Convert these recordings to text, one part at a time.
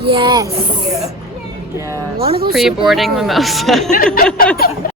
Yes. Yes. Wanna go Pre-boarding super mimosa.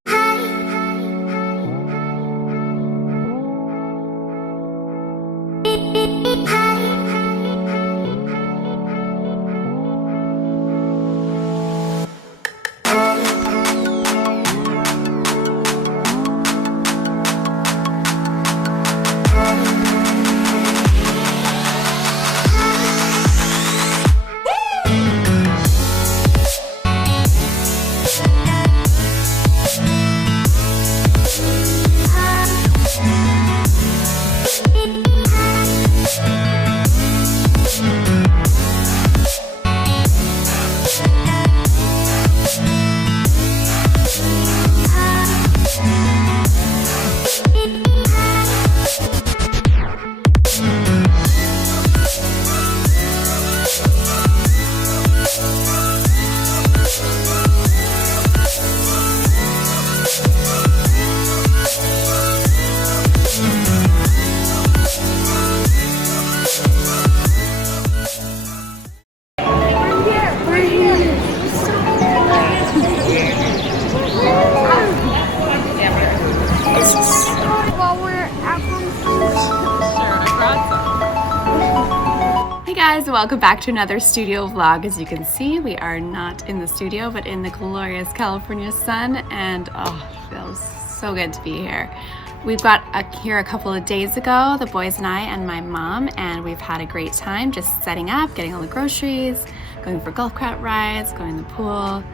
Hey guys, welcome back to another studio vlog. As you can see, we are not in the studio, but in the glorious California sun, and oh, it feels so good to be here. We've got here a couple of days ago, the boys and I and my mom, and we've had a great time just setting up, getting all the groceries, going for golf cart rides, going to the pool.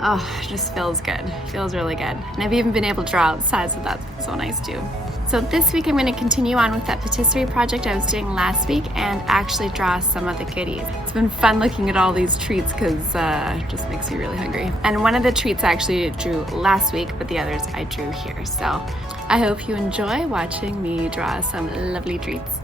Oh, it just feels good. Feels really good. And I've even been able to draw outside, so that's so nice too. So this week I'm going to continue on with that patisserie project I was doing last week and actually draw some of the goodies. It's been fun looking at all these treats because it just makes me really hungry. And one of the treats I actually drew last week, but the others I drew here. So I hope you enjoy watching me draw some lovely treats.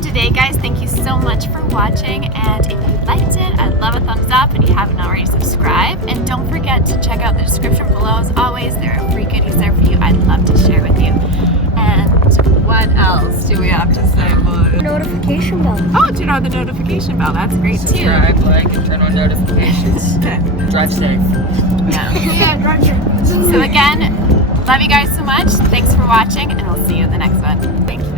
today, guys. Thank you so much for watching, and if you liked it, I'd love a thumbs up, and if you haven't already, subscribe, and don't forget to check out the description below. As always, there are free goodies there for you I'd love to share with you. And what else do we have to say? Notification bell. Oh, turn on the notification bell. That's great too. Subscribe, like, and turn on notifications. Drive safe. Yeah. Yeah, Roger. So again, love you guys so much. Thanks for watching, and I'll see you in the next one. Thank you.